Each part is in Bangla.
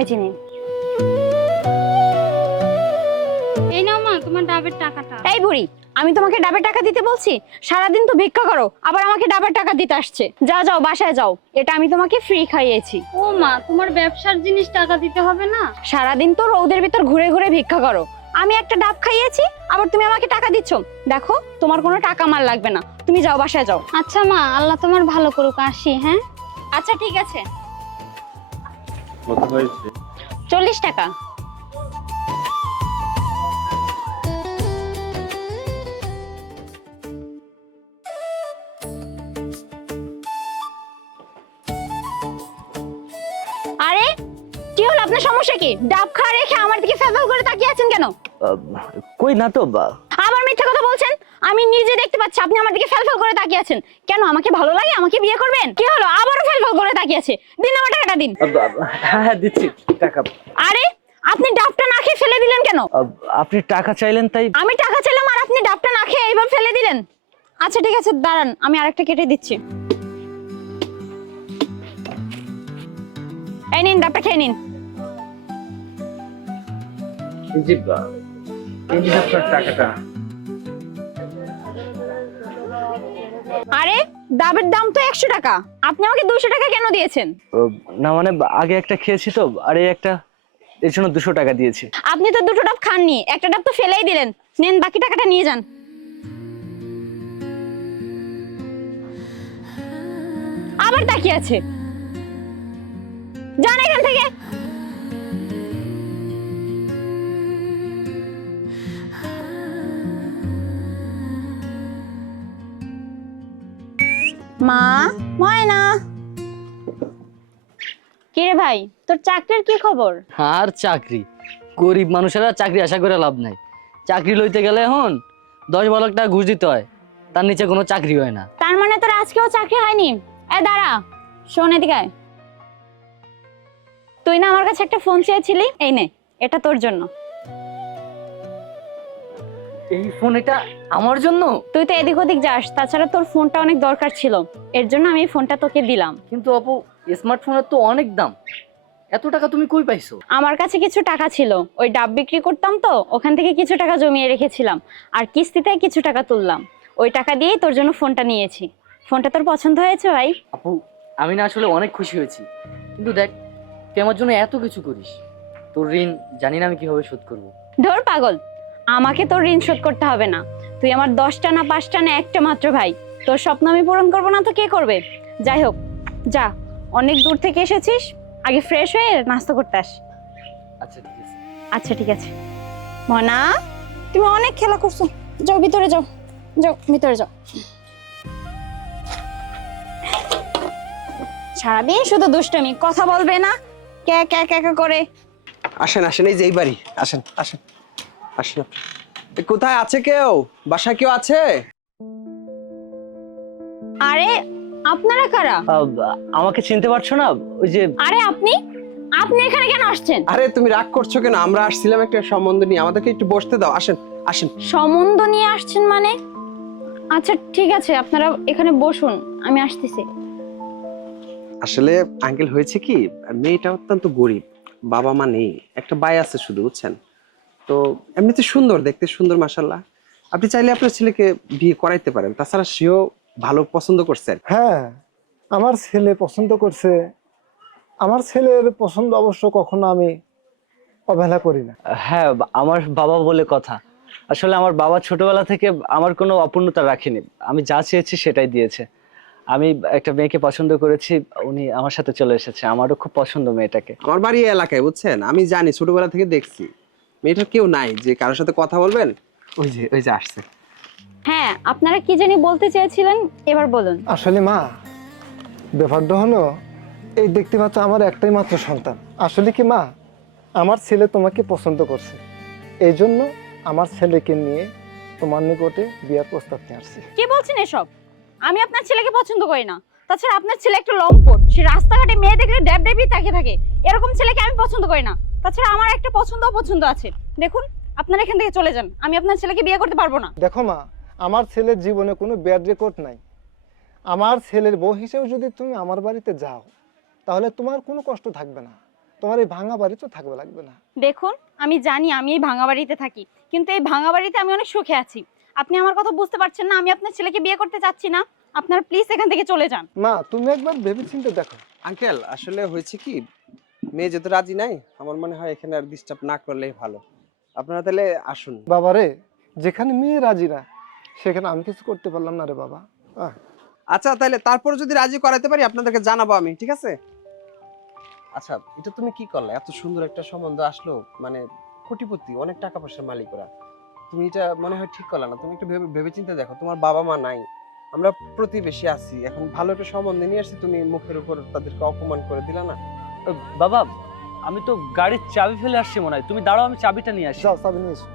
এই যে নিন। এই নাও মা তোমার ডাবের টাকাটা। এই বুড়ি আমি তোমাকে ডাবের টাকা দিতে বলছি? সারাদিন তো ভিক্ষা করো আবার আমাকে ডাবের টাকা দিতে আসছে। যা যাও বাসায় যাও এটা আমি তোমাকে ফ্রি খাইয়েছি। ও মা তোমার ব্যবসার জিনিস টাকা দিতে হবে না? সারাদিন তো রৌদের ভিতর ঘুরে ঘুরে ভিক্ষা করো। আমি একটা ডাব খাইয়েছি আবার তুমি আমাকে টাকা দিচ্ছ। দেখো তোমার কোনো টাকা মার লাগবে না। তুমি যাও বাসায় যাও। আচ্ছা মা আল্লাহ তোমার ভালো করুক আসি হ্যাঁ? আচ্ছা ঠিক আছে। কত হয়েছে? চল্লিশ টাকা। আরে কি হলো? আপনার সমস্যা কি? ডাব খাওয়া রেখে আমার দিকে ফেলফেল করে তাকিয়ে আছেন কেন? কই না তো বা- আবার মিথ্যা কথা বলছেন? আমি নিজে দেখতে পাচ্ছি আপনি আমার দিকে ফেলফেল করে তাকিয়ে আছেন। কেন আমাকে ভালো লাগে? আমাকে বিয়ে করবেন? কি হলো? আবারও ফেলফেল করে তাকিয়ে আছে। দিন আমার টাকাটা দিন। হ্যাঁ হ্যাঁ দিচ্ছি। টাকা। আরে আপনি ডাবটা না খেয়ে ফেলে দিলেন কেন? আপনি টাকা চাইলেন তাই? আমি টাকা চাইলাম আর আপনি ডাবটা না খেয়ে এইবার ফেলে দিলেন। আচ্ছা ঠিক আছে দাঁড়ান আমি আরেকটা কেটে দিচ্ছি। এই নিন ডাবটা খেয়ে নিন। যে আপনার টাকাটা। ডাবের দাম তো একশো টাকা। আপনি আমাকে দুশো টাকা কেন দিয়েছেন? না মানে আগে একটা খেয়েছি তো আর এই একটা এর জন্য দুশো টাকা দিয়েছি। আপনি তো দুটো ডাব খাননি একটা ডাব তো ফেলেই দিলেন। নেন বাকি টাকাটা নিয়ে যান। আবার তাকিয়ে আছে। যান এখান থেকে। মা ময়না। কিরে ভাই তোর চাকরির কি খবর? আর চাকরি। গরিব মানুষেরা চাকরি আশা করে লাভ নাই। চাকরি লইতে গেলে এখন দশ বারো লাখ টাকা ঘুষ দিতে হয়। তার নিচে কোনো চাকরি হয় না। তার মানে তোর আজকেও চাকরি হয়নি? এ দাঁড়া শোন এদিকে আয়। তুই না আমার কাছে একটা ফোন চেয়েছিলি? এই নে এটা তোর জন্য। এই ফোন এটা আমার জন্য? তুই তো এদিক ওদিক যাস তাছাড়া তোর ফোনটা অনেক দরকার ছিল। এর জন্য আমি এই ফোনটা তোকে দিলাম। কিন্তু আপু স্মার্টফোনের তো অনেক দাম। এত টাকা তুমি কই পাইছো? আমার কাছে কিছু টাকা ছিল। ওই ডাব বিক্রি করতাম তো ওখান থেকে কিছু টাকা জমিয়ে রেখেছিলাম। আর কিস্তিতে কিছু টাকা তুললাম। ওই টাকা দিয়েই তোর জন্য ফোনটা নিয়েছি। ফোনটা তোর পছন্দ হয়েছে ভাই? আপু আমি না আসলে অনেক খুশি হয়েছি। কিন্তু দেখ তুই আমার জন্য এত কিছু করিস। তোর ঋণ জানি না আমি কীভাবে শোধ করব। ধর পাগল আমাকে তোর ঋণ শোধ করতে হবে না। তুই আমার দশটা না পাঁচটা না একটা মাত্র ভাই। তোর স্বপ্ন আমি পূরণ করব না তো কে করবে? যাই হোক যা অনেক দূর থেকে এসেছিস আগে ফ্রেশ হয়ে নাস্তা করতে আস। আচ্ছা ঠিক আছে। আচ্ছা ঠিক আছে। মনা তুমি অনেক খেলা করছ। যাও ভিতরে যাও। যাও ভিতরে যাও। সারাদিন শুধু দুষ্টমি কথা বলবে না কে কে কে কে করে। আসেন আসেন এই যে এই বাড়ি। আসেন আসেন। কোথায় আছে কেউ? বাসায় কেউ আছে? আরে আপনারা কারা? আমাকে চিনতে পারছ না? ওই যে আরে আপনি? আপনি এখানে কেন আসছেন? আরে তুমি রাগ করছ কেন? আমরা আসছিলাম একটা সম্বন্ধ নিয়ে। আমাদেরকে একটু বসতে দাও। আসেন আসেন। সম্বন্ধ নিয়ে আসছেন মানে? আচ্ছা ঠিক আছে আপনারা এখানে বসুন। আমি আসতেছি। আসলে আঙ্কেল হয়েছে কি? মেয়েটা অত্যন্ত গরিব। বাবা মা নেই। একটা ভাই আছে শুধু বুঝছেন? তো এমনিতে সুন্দর দেখতে সুন্দর মাসাল্লাহ আপনি চাইলে আপনার ছেলেকে বিয়ে করাইতে পারেন তাছাড়া সেও ভালো পছন্দ করছেন হ্যাঁ আমার ছেলে পছন্দ করছে। আমার ছেলের পছন্দ অবশ্য কখনো আমি অবহেলা করি না। হ্যাঁ আমার বাবা বলে কথা। আসলে আমার বাবা ছোটবেলা থেকে আমার কোনো অপূর্ণতা রাখেনি। আমি যা চেয়েছি সেটাই দিয়েছে। আমি একটা মেয়েকে পছন্দ করেছি উনি আমার সাথে চলে এসেছে। আমারও খুব পছন্দ মেয়েটাকে। আমার বাড়ি এলাকায় বুঝছেন? আমি জানি ছোটবেলা থেকে দেখছি। মেয়েটার কেউ নাই যে কারোর সাথে কথা বলবেন? ওই যে ওই যে আসছে। হ্যাঁ আপনারা কি জানি বলতে চেয়েছিলেন? এবার বলুন। আসলে মা ব্যাপারটা হলো এই দেখতে মাত্র আমার একটাই মাত্র সন্তান। আসলে কি মা আমার ছেলে তোমাকে পছন্দ করছে। এই জন্য আমার ছেলেকে নিয়ে তোমার নিকটে বিয়ার প্রস্তাব নিয়ে আসছি। কি বলছেন এসব? আমি আপনার ছেলেকে পছন্দ করি না। তাছাড়া আপনার ছেলে একটা লম্পট। সে রাস্তাঘাটে মেয়ে দেখলে ড্যাব ড্যাবই তাকিয়ে থাকে। এরকম ছেলেকে আমি পছন্দ করি না। তাছাড়া আমার একটা পছন্দ অপছন্দ আছে। দেখুন আপনারা এখান থেকে চলে যান। আমি আপনার ছেলেকে বিয়ে করতে পারব না। দেখো মা আমার ছেলের জীবনে কোনো ব্যাড রেকর্ড নাই। আমার ছেলের বউ হিসেবে যদি তুমি আমার বাড়িতে যাও তাহলে তোমার কোনো কষ্ট থাকবে না। তোমার এই ভাঙা বাড়িতেও থাকবে লাগবে না। দেখুন আমি জানি আমি এই ভাঙা বাড়িতে থাকি কিন্তু এই ভাঙা বাড়িতে আমি অনেক সুখে আছি। আপনি আমার কথা বুঝতে পারছেন না আমি আপনার ছেলেকে বিয়ে করতে চাচ্ছি না। আপনারা প্লিজ এখান থেকে চলে যান। মা তুমি একবার ভেবে চিন্তে দেখো। আঙ্কেল আসলে হয়েছে কি? মেয়ে যেহেতু রাজি নাই আমার মনে হয় এখানে আর ডিস্টার্ব না করলেই ভালো। আপনারা তাহলে আসুন। বাবারে যেখানে মেয়ে রাজি না সেখানে আমি কিছু করতে পারলাম না রে বাবা। আহ, আচ্ছা তাহলে তারপর যদি রাজি করাতে পারি আপনাদেরকে জানাব আমি ঠিক আছে? আচ্ছা এটা তুমি কি করলে? এত সুন্দর একটা সম্বন্ধ আসলো মানে কোটিপতি অনেক টাকা পয়সার মালিক ওরা। তুমি এটা মনে হয় ঠিক করলে না তুমি একটু ভেবে ভেবে চিন্তে দেখো তোমার বাবা মা নাই। আমরা প্রতিবেশী আছি এখন ভালো একটা সম্বন্ধে নিয়ে আসছি তুমি মুখের উপর তাদেরকে অপমান করে দিলা না। বাবা আমি তো গাড়ির চাবি ফেলে আসছি মনে হয়। তুমি দাঁড়াও আমি চাবিটা নিয়ে আসি। যাও চাবি নিয়ে এসো।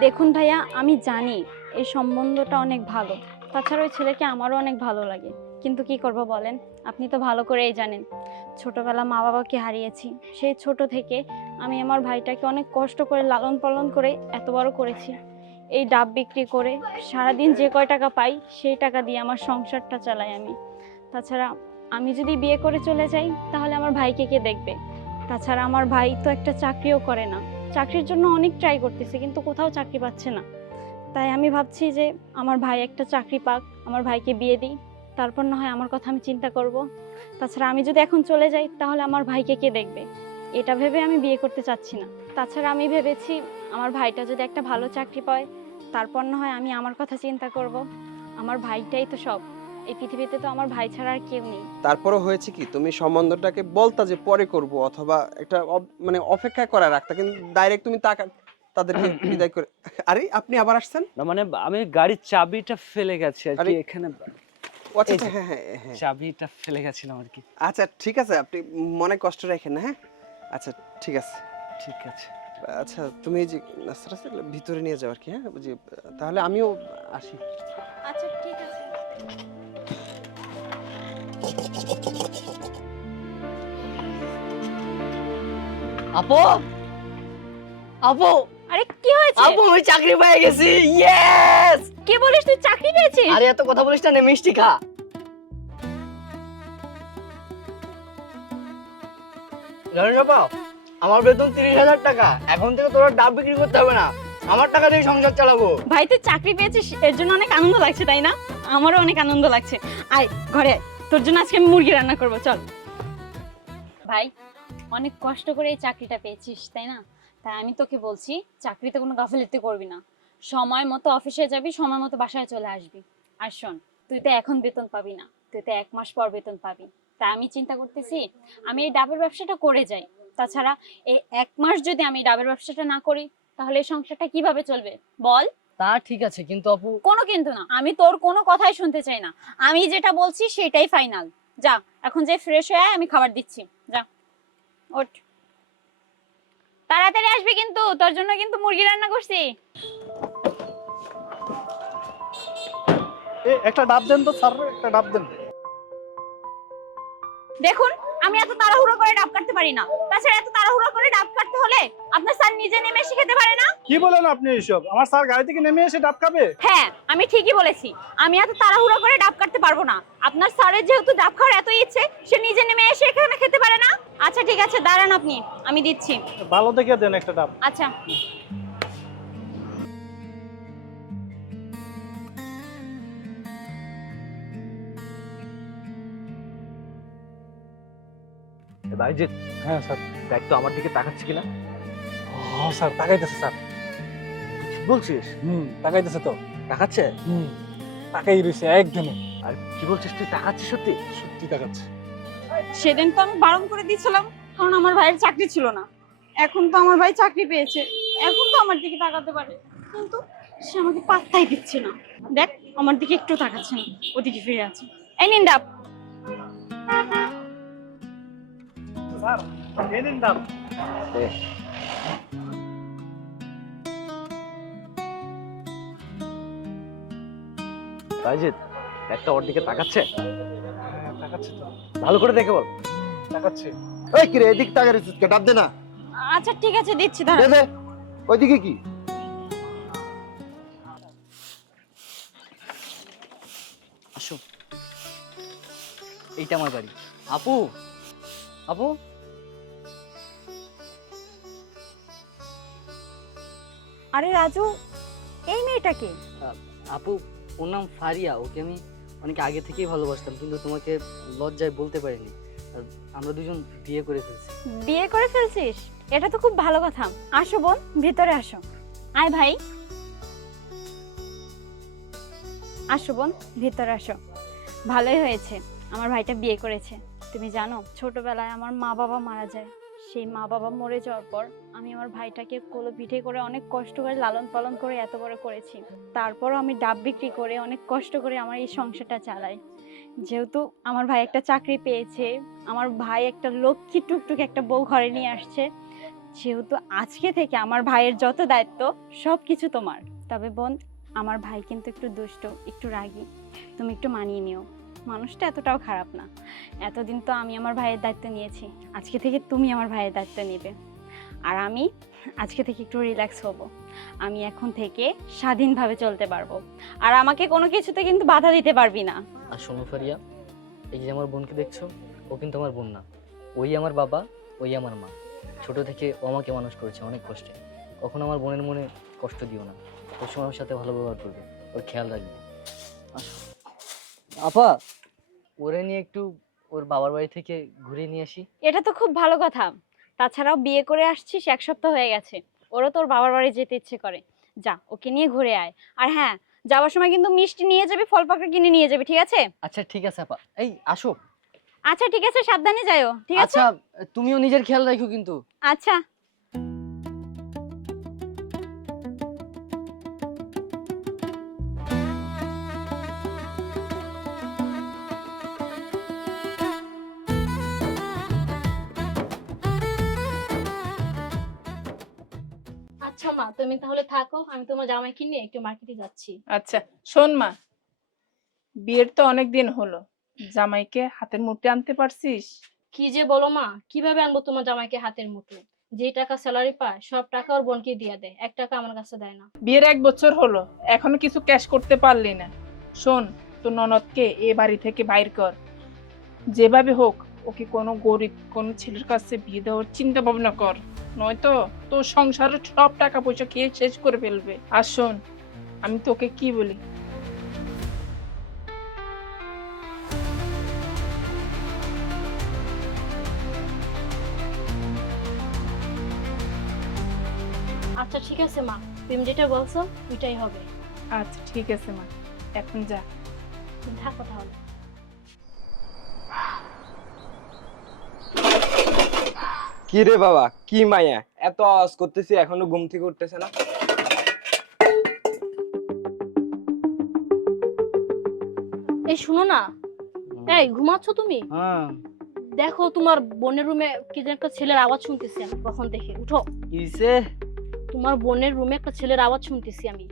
দেখুন ভাইয়া আমি জানি এই সম্বন্ধটা অনেক ভালো। তাছাড়া ওই ছেলেকে আমারও অনেক ভালো লাগে। কিন্তু কি করব বলেন? আপনি তো ভালো করেই জানেন। ছোটবেলা মা বাবাকে হারিয়েছি। সেই ছোট থেকে আমি আমার ভাইটাকে অনেক কষ্ট করে লালন পালন করে এত বড় করেছি। এই ডাব বিক্রি করে সারাদিন যে কয় টাকা পাই সেই টাকা দিয়ে আমার সংসারটা চালাই আমি। তাছাড়া আমি যদি বিয়ে করে চলে যাই, তাহলে আমার ভাইকে কে দেখবে? তাছাড়া আমার ভাই তো একটা চাকরিও করে না। চাকরির জন্য অনেক ট্রাই করতেছে, কিন্তু কোথাও চাকরি পাচ্ছে না। তাই আমি ভাবছি যে, আমার ভাই একটা চাকরি পাক, আমার ভাইকে বিয়ে দিই। তারপর না হয় আমার কথা আমি চিন্তা করব। তাছাড়া আমি যদি এখন চলে যাই, তাহলে আমার ভাইকে কে দেখবে? এটা ভেবে আমি বিয়ে করতে চাচ্ছি না। তাছাড়া আমি ভেবেছি, আমার ভাইটা যদি একটা ভালো চাকরি পায়, তারপর না হয় আমি আমার কথা চিন্তা করব। আমার ভাইটাই তো সব। এই পৃথিবীতে তো আমার ভাই ছাড়া আর কেউ নেই। তারপরও হয়েছে কি তুমি সম্বন্ধটাকে বলতা যে পরে করব অথবা একটা মানে অপেক্ষা করা রাখতা কিন্তু ডাইরেক্ট তুমি টাকা তাদেরকে বিদায় করে আরে আপনি আবার আসছেন? না মানে আমি গাড়ির চাবিটা ফেলে গেছি আর কি আরে- এখানে। ও আচ্ছা এই যে। আচ্ছা, হ্যাঁ হ্যাঁ হ্যাঁ। চাবিটা ফেলে গেছিলাম আর কি। আচ্ছা ঠিক আছে আপনি মনে কষ্ট রাখেন না হ্যাঁ? আচ্ছা ঠিক আছে। ঠিক আছে। আচ্ছা তুমি এই যে এগুলো ভিতরে নিয়ে যাও আর কি হ্যাঁ? যে তাহলে আমিও আসি। আচ্ছা ঠিক আছে। আপু? আপু? আরে কি হয়েছে? আপু আমি চাকরি পেয়ে গেছি। ইয়েস কে বলিস তুই চাকরি পেয়েছিস? আরে এত কথা বলিস না নে, মিষ্টি খা। বাবা আমার বেতন তিরিশ হাজার টাকা। এখন থেকে তোরা ডাব বিক্রি করতে হবে না। আমার টাকা দিয়ে সংসার চালাবো। ভাই তুই চাকরি পেয়েছিস এর জন্য অনেক আনন্দ লাগছে তাই না? আমারও অনেক আনন্দ লাগছে। আয় ঘরে আয়। তোর জন্য আজকে আমি মুরগি রান্না করব, চল। ভাই, অনেক কষ্ট করে এই চাকরিটা পেয়েছিস, তাই না? তাই আমি তোকে বলছি, চাকরিতে কোনো গাফিলতি করবি না। সময় মতো অফিসে যাবি, সময় মতো বাসায় চলে আসবি। আর শোন, তুই তো এখন বেতন পাবি না, তুই তো এক মাস পর বেতন পাবি। তাই আমি চিন্তা করতেছি, আমি এই ডাবের ব্যবসাটা করে যাই। তাছাড়া এই এক মাস যদি আমি ডাবের ব্যবসাটা না করি, তাহলে এই সংসারটা কীভাবে চলবে? বল। তা ঠিক আছে কিন্তু আপু কোনো কিন্তু না। আমি তোর কোনো কথাই শুনতে চাই না। আমি যেটা বলছি সেটাই ফাইনাল যা এখন যে ফ্রেশ হয়ে আয়, আমি খাবার দিচ্ছি। যা ওঠ। তাড়াতাড়ি আসবি কিন্তু তোর জন্য কিন্তু মুরগি রান্না করছি। একটা ডাব দেন তো স্যার একটা ডাব দেন। দেখুন আমি এত তাড়াহুড়ো করে ডাব কাটতে পারি না। তাছাড়া এত তাড়াহুড়ো করে ডাব কাটতে হলে আপনার স্যার নিজে নেমে এসে খেতে পারে না? কি বলেন আপনি এইসব আমার স্যার গাড়ি থেকে নেমে এসে ডাব খাবে হ্যাঁ আমি ঠিকই বলেছি। আমি এত তাড়াহুড়ো করে ডাব কাটতে পারব না। আপনার স্যারের যেহেতু ডাব খাওয়ার এত ইচ্ছে সে নিজে নেমে এসে এখানে খেতে পারে না? আচ্ছা ঠিক আছে দাঁড়ান আপনি। আমি দিচ্ছি। ভালো দেখে দেন একটা ডাব। আচ্ছা। বাইজিৎ হ্যাঁ স্যার। দেখ তো আমার দিকে তাকাচ্ছে কিনা? ও স্যার তাকাইতেছে স্যার। বলছিস? হুম তাকাইতেছে তো। তাকাচ্ছে? হুম তাকাই রয়েছে একদমই। আর কি বলছিস তুই তাকাচ্ছিস সত্যি? সত্যি তাকাচ্ছে। সেদিন তো আমি বারণ করে দিয়েছিলাম কারণ আমার ভাইয়ের চাকরি ছিল না। এখন তো আমার ভাই চাকরি পেয়েছে এখন তো আমার দিকে তাকাতে পারে। কিন্তু সে আমাকে পাত্তাই দিচ্ছে না। দেখ আমার দিকে একটু তাকাচ্ছে না ওদিকে ফিরে আছে। এই নিন ডাব। স্যার এই নিন ডাব বাইজিৎ একটা ওর দিকে তাকাচ্ছে? হ্যাঁ, তাকাচ্ছে তো। ভালো করে দেখে বল। তাকাচ্ছে। এই কিরে এদিক তাকার ডাব দে না। আচ্ছা ঠিক আছে দিচ্ছি দাঁড়া। দে দে। ওইদিকে কি? এইটা আমার বাড়ি। আপু? আপু? আরে রাজু এই মেয়েটাকে? আপু ওর নাম ফারিয়া। ওকে আমি অনেক আগে থেকেই ভালোবাসতাম কিন্তু তোমাকে লজ্জায় বলতে পারিনি। আমরা দুজন বিয়ে করে ফেলছি। বিয়ে করে ফেলছিস? এটা তো খুব ভালো কথা। আসো বোন ভিতরে আসো। আয় ভাই। আসো বোন ভিতরে আসো। ভালোই হয়েছে আমার ভাইটা বিয়ে করেছে। তুমি জানো ছোটবেলায় আমার মা বাবা মারা যায়। সেই মা বাবা মরে যাওয়ার পর আমি আমার ভাইটাকে কোলো পিঠে করে অনেক কষ্ট করে লালন পালন করে এত বড় করেছি। তারপর আমি ডাব বিক্রি করে অনেক কষ্ট করে আমার এই সংসারটা চালাই। যেহেতু আমার ভাই একটা চাকরি পেয়েছে, আমার ভাই একটা লক্ষ্মী টুকটুক একটা বউ ঘরে নিয়ে আসছে, যেহেতু আজকে থেকে আমার ভাইয়ের যত দায়িত্ব সব কিছু তোমার। তবে বোন, আমার ভাই কিন্তু একটু দুষ্ট, একটু রাগী। তুমি একটু মানিয়ে নিও। মানুষটা এতটাও খারাপ না। এতদিন তো আমি আমার ভাইয়ের দায়িত্ব নিয়েছি। আজকে থেকে তুমি আমার ভাইয়ের দায়িত্ব নেবে। আর আমি আজকে থেকে একটু রিল্যাক্স হব। আমি এখন থেকে স্বাধীনভাবে চলতে পারব। আর আমাকে কোনো কিছুতে কিন্তু বাধা দিতে পারবি না। আর শোনো ফারিয়া, এই যে আমার বোনকে দেখছ, ও কিন্তু আমার বোন না। ওই আমার বাবা, ওই আমার মা। ছোট থেকে ও আমাকে মানুষ করেছে অনেক কষ্টে। কখনো আমার বোনের মনে কষ্ট দিও না। ওর সময় সাথে ভালো ব্যবহার করবে। ওর খেয়াল রাখবে। আপা ওরে নিয়ে একটু ওর বাবার বাড়ি থেকে ঘুরে নিয়ে আসি। এটা তো খুব ভালো কথা। তাছাড়াও বিয়ে করে আসছিস এক সপ্তাহ হয়ে গেছে। ওরও তোর বাবার বাড়ি যেতে ইচ্ছে করে। যা ওকে নিয়ে ঘুরে আয়। আর হ্যাঁ যাওয়ার সময় কিন্তু মিষ্টি নিয়ে যাবি ফল পাকড়া কিনে নিয়ে যাবি ঠিক আছে? আচ্ছা ঠিক আছে আপা। এই আসো। আচ্ছা ঠিক আছে সাবধানে যাইও ঠিক আছে? আচ্ছা তুমিও নিজের খেয়াল রাখো কিন্তু। আচ্ছা। আচ্ছা মা তুমি তাহলে থাকো আমি তোমার জামাইকে নিয়ে একটু মার্কেটে যাচ্ছি। আচ্ছা শোন মা বিয়ের তো অনেক দিন হলো জামাইকে হাতের মুঠে আনতে পারছিস? কি যে বলো মা কীভাবে আনব তোমার জামাইকে হাতের মুঠো যে টাকা স্যালারি পায় সব টাকা ওর বোনকে দিয়ে দেয় এক টাকা আমার কাছে দেয় না। বিয়ের এক বছর হলো এখনও কিছু ক্যাশ করতে পারলি না। শোন তোর ননদকে এ বাড়ি থেকে বাইর কর। যেভাবে হোক ওকে কোনো গরিব কোনো ছেলের কাছে বিয়ে দেওয়ার চিন্তা ভাবনা কর। নয়তো তোর সংসারের সব টাকা পয়সা খেয়ে শেষ করে ফেলবে। আর শোন আমি তোকে কি বলি? আচ্ছা ঠিক আছে মা। তুমি যেটা বলছো ওইটাই হবে। আচ্ছা ঠিক আছে মা। এখন যা। থাকো তাহলে। কি রে বাবা? কি মায়া? এত আওয়াজ করতেছি এখনও ঘুম থেকে উঠতেছে না। এই শুনো না। এই ঘুমাচ্ছ তুমি? হ্যাঁ। দেখো তোমার বোনের রুমে কি যেন একটা ছেলের আওয়াজ শুনতেছি আমি কখন দেখে। উঠো। কিসে? তোমার বোনের রুমে একটা ছেলের আওয়াজ শুনতেছি আমি।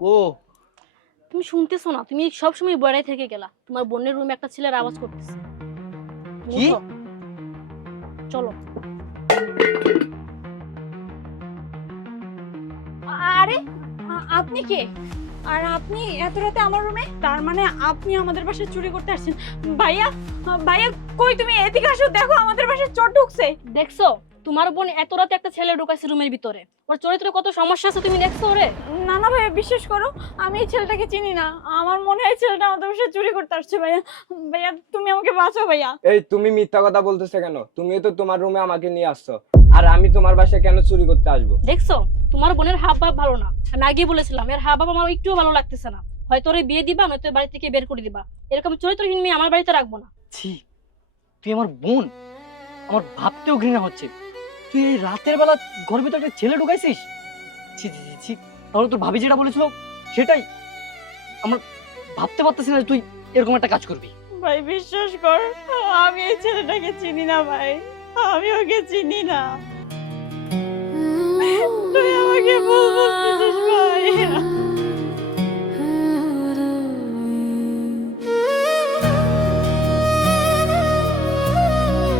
কো? তুমি শুনতেছো না? তুমি সব সময় বেড়াই থেকে গেলা। তোমার বোনের রুমে একটা ছেলের আওয়াজ করতেছে। কি? চলো। আরে আপনি কে? আর আপনি এত রাতে আমার রুমে? তার মানে আপনি আমাদের বাসায় চুরি করতে আসছেন। ভাইয়া ভাইয়া কই তুমি? এদিকে আসো দেখো আমাদের বাসায় চোর ঢুকছে। দেখছ? তোমার বোন এত রাতে একটা ছেলে ঢুকাইছে রুমের ভিতরে। ওর চরিত্রে কত সমস্যা আছে তুমি দেখছ ওরে? না না ভাইয়া বিশ্বাস করো আমি এই ছেলেটাকে চিনি না। আমার মনে হয় ছেলেটা আমাদের বাসায় চুরি করতে আসছে ভাইয়া। ভাইয়া তুমি আমাকে বাঁচাও ভাইয়া। এই তুমি মিথ্যা কথা বলতেছো কেন? তুমিও তো তোমার রুমে আমাকে নিয়ে আসছো। আর আমি তোমার বাসায় কেন চুরি করতে আসব? দেখছ তোমার বোনের হাব ভাব ভালো না। আমি আগে বলেছিলাম এর হাব ভাব আমার একটুও ভালো লাগতেছে না। হয়তো ওরে বিয়ে দিবা নয়তো বাড়ি থেকে বের করে দিবা। এরকম চরিত্রহীন মেয়ে আমার বাড়িতে রাখব না। ছি তুই আমার বোন? আমার ভাবতেও ঘৃণা হচ্ছে। তুই এই রাতের বেলা ঘরের ভিতরে একটা ছেলে ঢুকাইছিস? ছি ছি ছি ছি। তাহলে তোর ভাবি যেটা বলেছিল সেটাই। আমার ভাবতে পারতেছি না তুই এরকম একটা কাজ করবি। ভাই বিশ্বাস কর আমি এই ছেলেটাকে চিনি না ভাই। আমি ওকে চিনি না। তুই আমাকে ভুল বলতেছিস ভাই।